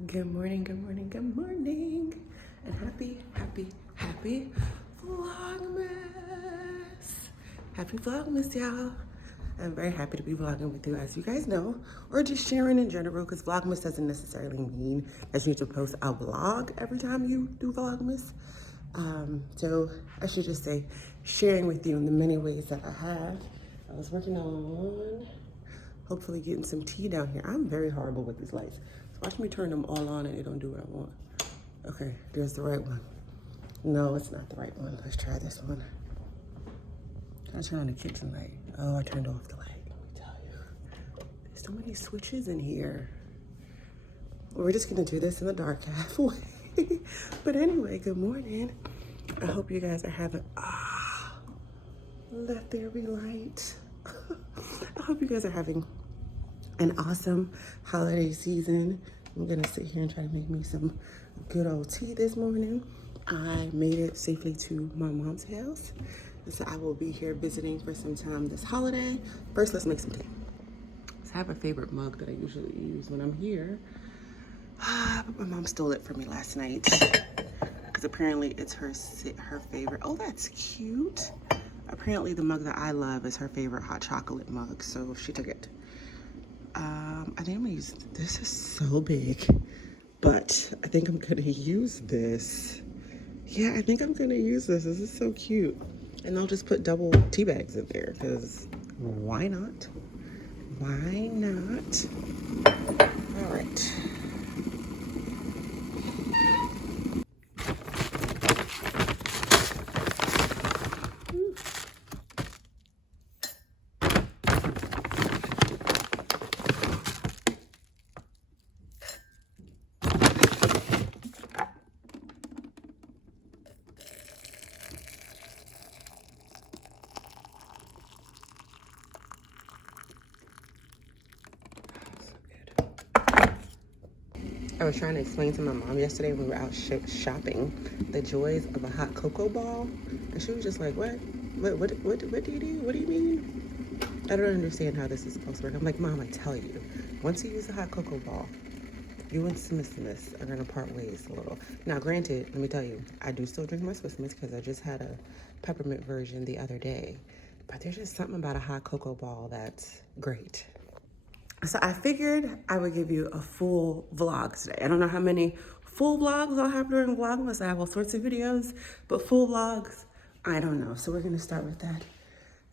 Good morning, good morning, good morning, and happy Vlogmas. Happy Vlogmas, y'all. I'm very happy to be vlogging with you, as you guys know, or just sharing in general, because Vlogmas doesn't necessarily mean that you need to post a vlog every time you do Vlogmas. So I should just say sharing with you in the many ways that I have. I was working on hopefully getting some tea down here. I'm very horrible with these lights. So watch me turn them all on and they don't do what I want. Okay, there's the right one. No, it's not the right one. Let's try this one. I turn on the kitchen light. Oh, I turned off the light. Let me tell you. There's so many switches in here. We're just gonna do this in the dark halfway. But anyway, good morning. I hope you guys are having, let there be light. I hope you guys are having an awesome holiday season. I'm gonna sit here and try to make me some good old tea this morning. I made it safely to my mom's house, so I will be here visiting for some time this holiday. First, let's make some tea. So I have a favorite mug that I usually use when I'm here, but my mom stole it from me last night because apparently it's her favorite. Oh, that's cute. Apparently the mug that I love is her favorite hot chocolate mug, so she took it. I think I'm gonna use, this is so big, but I think I'm gonna use this. Yeah, I think I'm gonna use this. This is so cute. And I'll just put double tea bags in there, because why not? Why not? All right. I was trying to explain to my mom yesterday when we were out shopping the joys of a hot cocoa ball, and she was just like, "What? What do you do? What do you mean? I don't understand how this is supposed to work." I'm like, "Mom, I tell you, once you use a hot cocoa ball, you and Smith are gonna part ways a little." Now, granted, let me tell you, I do still drink my Smith because I just had a peppermint version the other day, but there's just something about a hot cocoa ball that's great. So I figured I would give you a full vlog today. I don't know how many full vlogs I'll have during Vlogmas. I have all sorts of videos, but full vlogs, I don't know. So we're gonna start with that.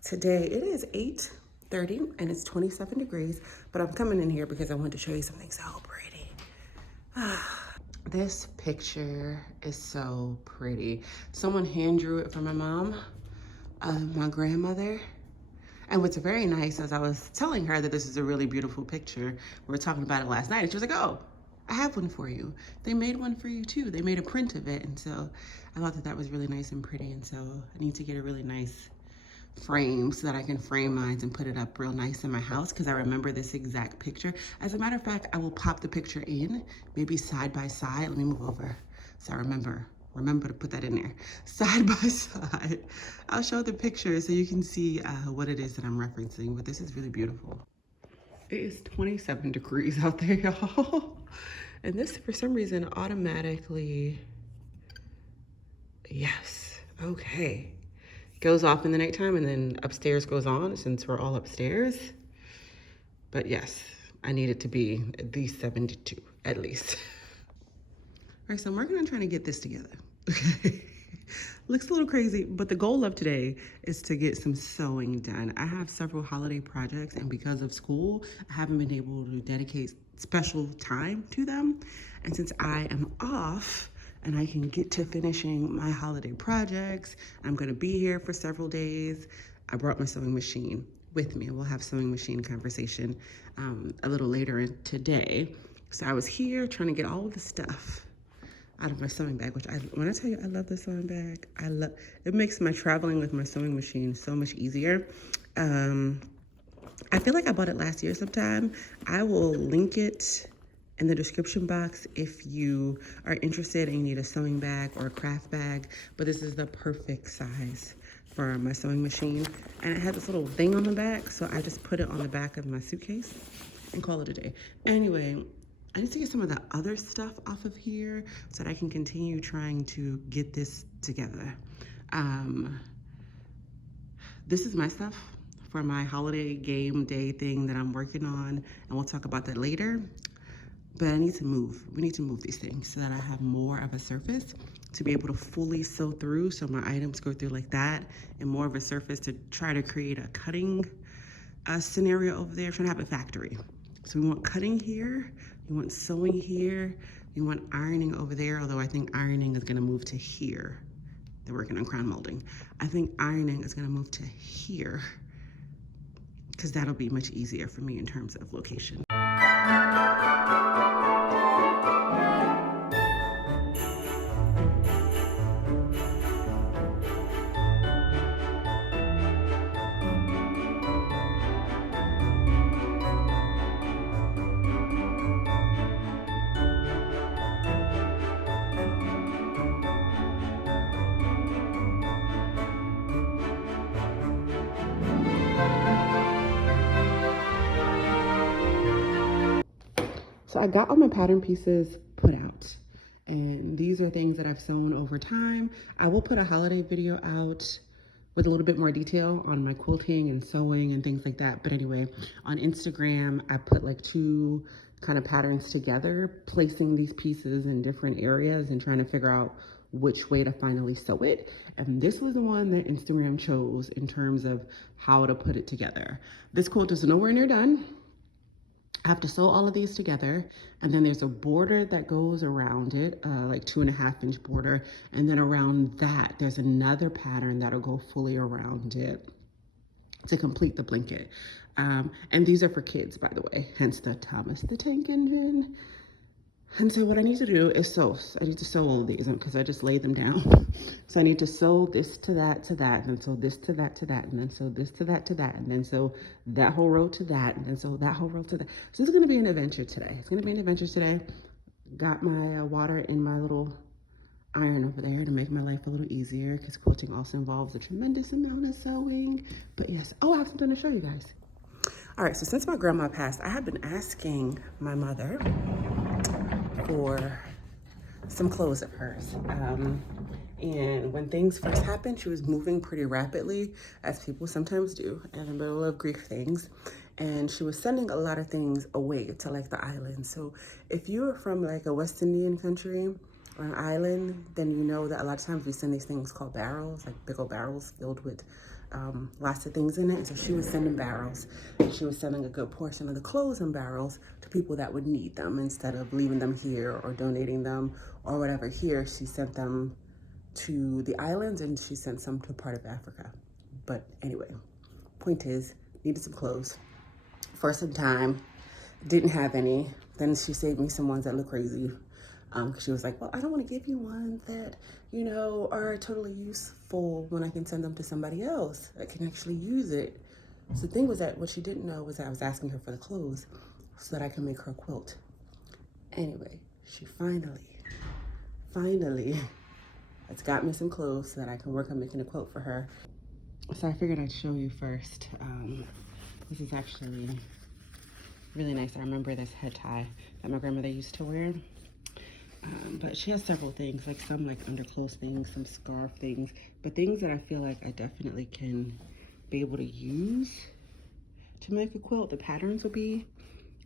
Today it is 8:30 and it's 27 degrees, but I'm coming in here because I wanted to show you something so pretty. This picture is so pretty. Someone hand drew it for my mom, my grandmother. And what's very nice is I was telling her that this is a really beautiful picture. We were talking about it last night, and she was like, "Oh, I have one for you. They made one for you too. They made a print of it." And so I thought that that was really nice and pretty. And so I need to get a really nice frame so that I can frame mine and put it up real nice in my house, because I remember this exact picture. As a matter of fact, I will pop the picture in, maybe side by side. Let me move over so I remember to put that in there. Side by side. I'll show the picture so you can see what it is that I'm referencing, but this is really beautiful. It is 27 degrees out there, y'all. And this, for some reason, automatically, yes, okay. Goes off in the nighttime and then upstairs goes on since we're all upstairs. But yes, I need it to be at least 72, at least. All right, so I'm working on trying to get this together, okay? Looks a little crazy, but the goal of today is to get some sewing done. I have several holiday projects, and because of school, I haven't been able to dedicate special time to them. And since I am off and I can get to finishing my holiday projects, I'm gonna be here for several days. I brought my sewing machine with me. We'll have sewing machine conversation a little later today. So I was here trying to get all of the stuff out of my sewing bag, which when I tell you I love the sewing bag, it makes my traveling with my sewing machine so much easier. I feel like I bought it last year sometime. I will link it in the description box if you are interested and you need a sewing bag or a craft bag, but this is the perfect size for my sewing machine. And it has this little thing on the back, so I just put it on the back of my suitcase and call it a day. Anyway, I need to get some of the other stuff off of here so that I can continue trying to get this together. This is my stuff for my holiday game day thing that I'm working on, and we'll talk about that later. But I need to move. We need to move these things so that I have more of a surface to be able to fully sew through, so my items go through like that, and more of a surface to try to create a cutting scenario over there. I'm trying to have a factory. So we want cutting here, we want sewing here, we want ironing over there, although I think ironing is gonna move to here. They're working on crown molding. I think ironing is gonna move to here because that'll be much easier for me in terms of location. So I got all my pattern pieces put out, and these are things that I've sewn over time. I will put a holiday video out with a little bit more detail on my quilting and sewing and things like that. But anyway, on Instagram, I put like 2 kind of patterns together, placing these pieces in different areas and trying to figure out which way to finally sew it. And this was the one that Instagram chose in terms of how to put it together. This quilt is nowhere near done. I have to sew all of these together, and then there's a border that goes around it, like 2.5-inch border, and then around that there's another pattern that'll go fully around it to complete the blanket. And these are for kids, by the way, hence the Thomas the Tank Engine. And so what I need to do is sew. I need to sew all of these because I just laid them down. So I need to sew this to that, and then sew this to that, and then sew this to that, and then sew that whole row to that, and then sew that whole row to that. So this is gonna be an adventure today. It's gonna be an adventure today. Got my water in my little iron over there to make my life a little easier because quilting also involves a tremendous amount of sewing. But yes, oh, I have something to show you guys. All right, so since my grandma passed, I have been asking my mother for some clothes of hers. And when things first happened, she was moving pretty rapidly, as people sometimes do, in the middle of grief things. And she was sending a lot of things away to like the island. So if you're from like a West Indian country or an island, then you know that a lot of times we send these things called barrels, like big old barrels filled with lots of things in it. And so she was sending barrels, and she was sending a good portion of the clothes in barrels to people that would need them instead of leaving them here or donating them or whatever. Here, she sent them to the islands, and she sent some to a part of Africa. But anyway, point is, needed some clothes for some time, didn't have any. Then she saved me some ones that look crazy. Because she was like, well, I don't want to give you ones that, you know, are totally useful when I can send them to somebody else that can actually use it. So the thing was that what she didn't know was that I was asking her for the clothes so that I can make her a quilt. Anyway, she finally has got me some clothes so that I can work on making a quilt for her. So I figured I'd show you first. This is actually really nice. I remember this head tie that my grandmother used to wear. But she has several things, like some like underclothes things, some scarf things, but things that I feel like I definitely can be able to use to make a quilt. The patterns will be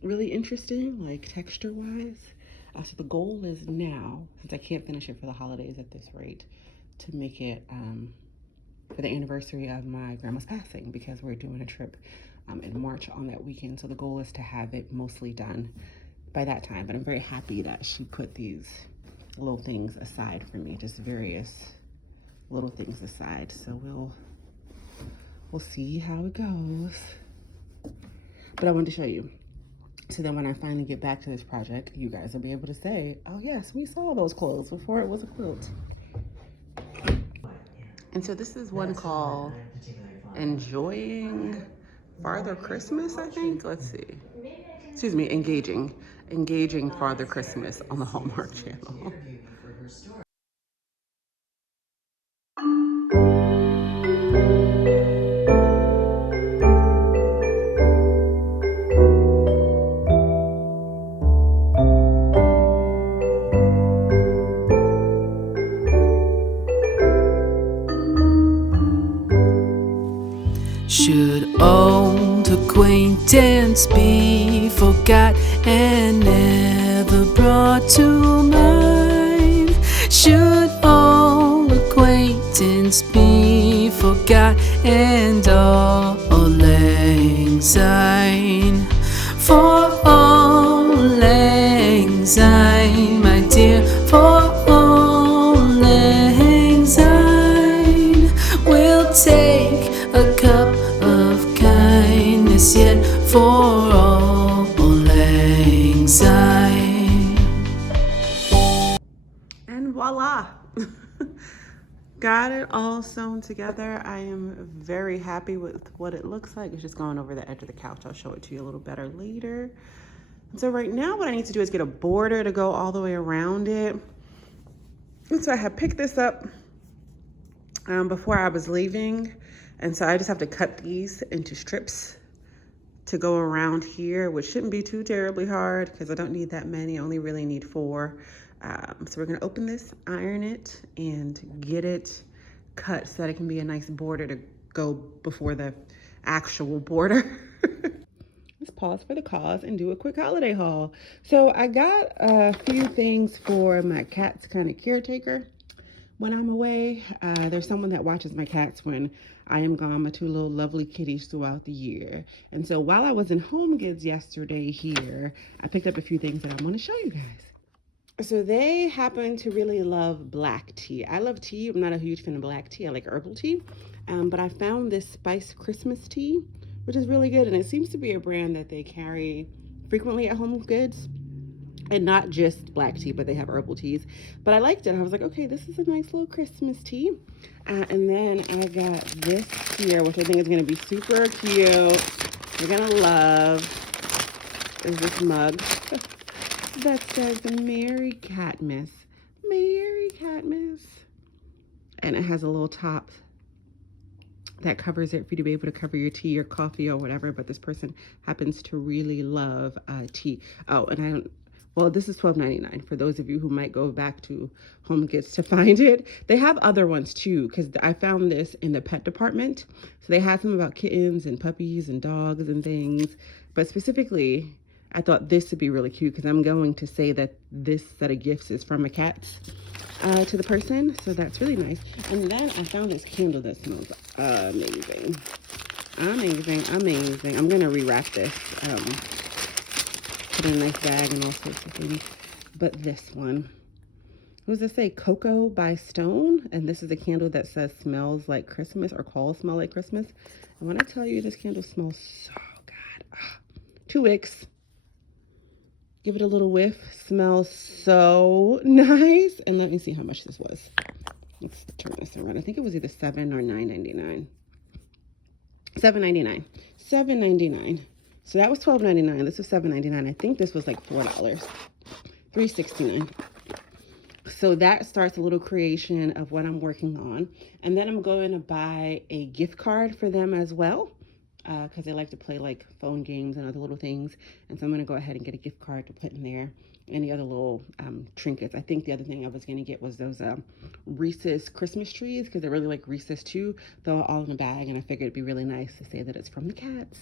really interesting, like texture wise. So the goal is now, since I can't finish it for the holidays at this rate, to make it for the anniversary of my grandma's passing, because we're doing a trip in March on that weekend. So the goal is to have it mostly done by that time. But I'm very happy that she put these little things aside for me, just various little things aside. So we'll see how it goes. But I wanted to show you, so then when I finally get back to this project, you guys will be able to say, oh yes, we saw those clothes before it was a quilt. And so this is one called Enjoying Father Christmas, I think. Let's see. Excuse me, Engaging Father Christmas on the Hallmark Channel. acquaintance be forgot and never brought to mind? Should all acquaintance be forgot and all lang syne? For all lang syne, my dear, for all lang syne, we'll take a cup of kindness yet for all lang syne. And voila. Got it all sewn together. I am very happy with what it looks like. It's just going over the edge of the couch. I'll show it to you a little better later. So right now what I need to do is get a border to go all the way around it. And so I had picked this up before I was leaving. And so I just have to cut these into strips to go around here, which shouldn't be too terribly hard because I don't need that many. I only really need 4. So we're gonna open this, iron it, and get it cut so that it can be a nice border to go before the actual border. Let's pause for the cause and do a quick holiday haul. So I got a few things for my cat's kind of caretaker when I'm away. There's someone that watches my cats when I am gone, my 2 little lovely kitties throughout the year. And so while I was in Home Goods yesterday here, I picked up a few things that I want to show you guys. So they happen to really love black tea. I love tea. I'm not a huge fan of black tea. I like herbal tea. But I found this Spice Christmas tea, which is really good. And it seems to be a brand that they carry frequently at Home Goods. And not just black tea, but they have herbal teas. But I liked it. I was like, okay, this is a nice little Christmas tea. And then I got this here, which I think is going to be super cute. You're going to love. Is this mug that says Merry Catmas. Merry Catmas. And it has a little top that covers it for you to be able to cover your tea or coffee or whatever. But this person happens to really love tea. Oh, and I don't. Well, this is $12.99 for those of you who might go back to Home Goods to find it. They have other ones too, because I found this in the pet department. So they had some about kittens and puppies and dogs and things. But specifically, I thought this would be really cute because I'm going to say that this set of gifts is from a cat to the person. So that's really nice. And then I found this candle that smells amazing. Amazing, amazing. I'm going to rewrap this. Put in a nice bag and all sorts of things. But this one, what does it say? Cocoa by Stone. And this is a candle that says smells like Christmas or calls smell like Christmas. And when I tell you this candle smells so good. 2 wicks. Give it a little whiff. Smells so nice. And let me see how much this was. Let's turn this around. I think it was either $7 or $9.99. $7.99. $7.99. So that was $12.99. This was $7.99. I think this was like $4. $3.69. So that starts a little creation of what I'm working on. And then I'm going to buy a gift card for them as well. Because they like to play like phone games and other little things. And so I'm going to go ahead and get a gift card to put in there. Any other little trinkets. I think the other thing I was going to get was those Reese's Christmas trees. Because I really like Reese's too. Throw it all in a bag. And I figured it'd be really nice to say that it's from the cats.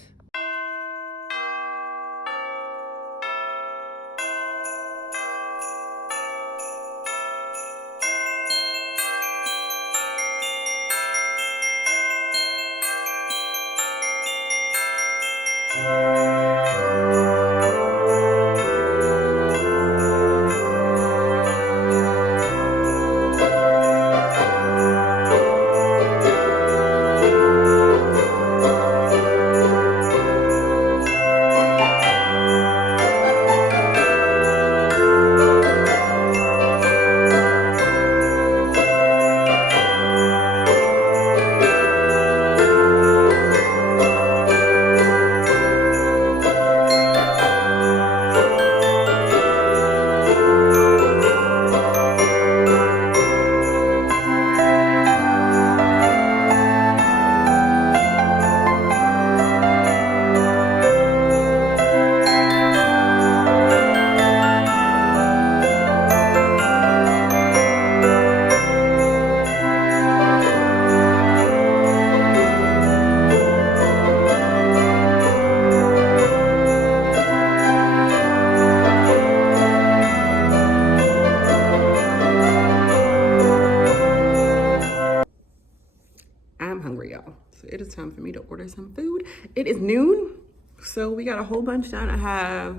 order some food. It is noon, so we got a whole bunch done. I have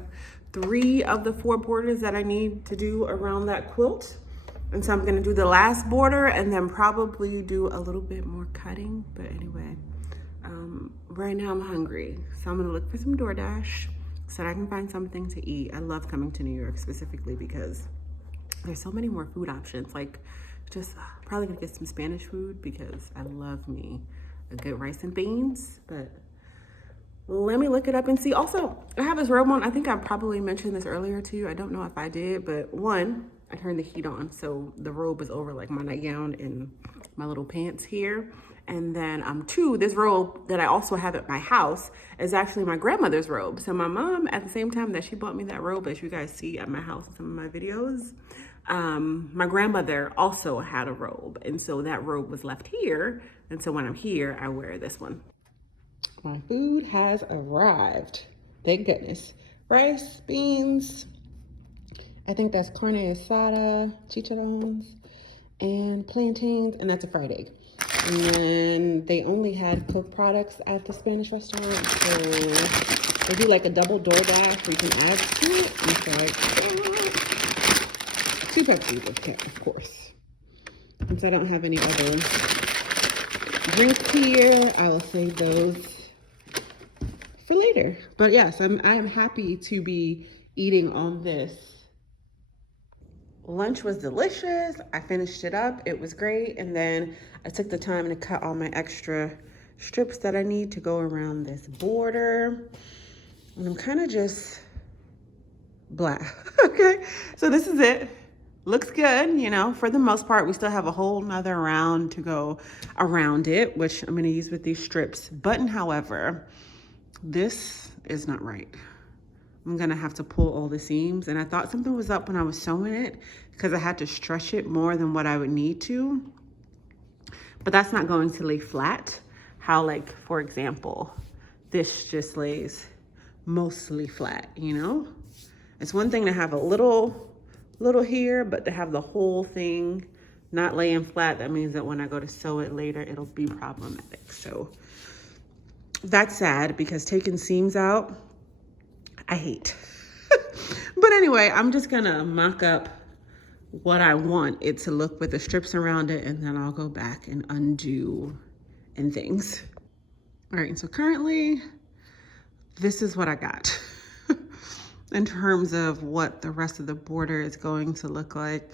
3 of the 4 borders that I need to do around that quilt. And so I'm gonna do the last border and then probably do a little bit more cutting. But anyway, right now I'm hungry. So I'm gonna look for some DoorDash so that I can find something to eat. I love coming to New York specifically because there's so many more food options. Like, just probably gonna get some Spanish food because I love me a good rice and beans. But let me look it up and see. Also, I have this robe on. I think I probably mentioned this earlier to you. I don't know if I did, but 1, I turned the heat on, so the robe is over like my nightgown and my little pants here. And then 2, this robe that I also have at my house is actually my grandmother's robe. So my mom, at the same time that she bought me that robe, as you guys see at my house in some of my videos, my grandmother also had a robe. And so that robe was left here. And so when I'm here, I wear this one. My food has arrived. Thank goodness. Rice, beans, I think that's carne asada, chicharrones, and plantains, and that's a fried egg. And then they only had cooked products at the Spanish restaurant, so they do like a double DoorDash where you can add to it. And so like 2 Pepsi, of course. And so I don't have any other drinks here. I will save those for later. But yes, I am happy to be eating on this. Lunch was delicious. I finished it up. It was great. And then I took the time to cut all my extra strips that I need to go around this border. And I'm kind of just blah. Okay, so this is it. Looks good, you know, for the most part. We still have a whole nother round to go around it, which I'm gonna use with these strips. Button, however, this is not right. I'm gonna have to pull all the seams, and I thought something was up when I was sewing it because I had to stretch it more than what I would need to, but that's not going to lay flat. How, like, for example, this just lays mostly flat, you know? It's one thing to have a little here, but to have the whole thing not laying flat, that means that when I go to sew it later, it'll be problematic. So that's sad because taking seams out, I hate. But anyway, I'm just gonna mock up what I want it to look with the strips around it, and then I'll go back and undo and things. All right, so currently, this is what I got in terms of what the rest of the border is going to look like.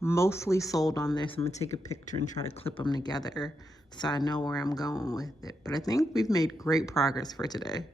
Mostly sold on this. I'm gonna take a picture and try to clip them together so I know where I'm going with it. But I think we've made great progress for today.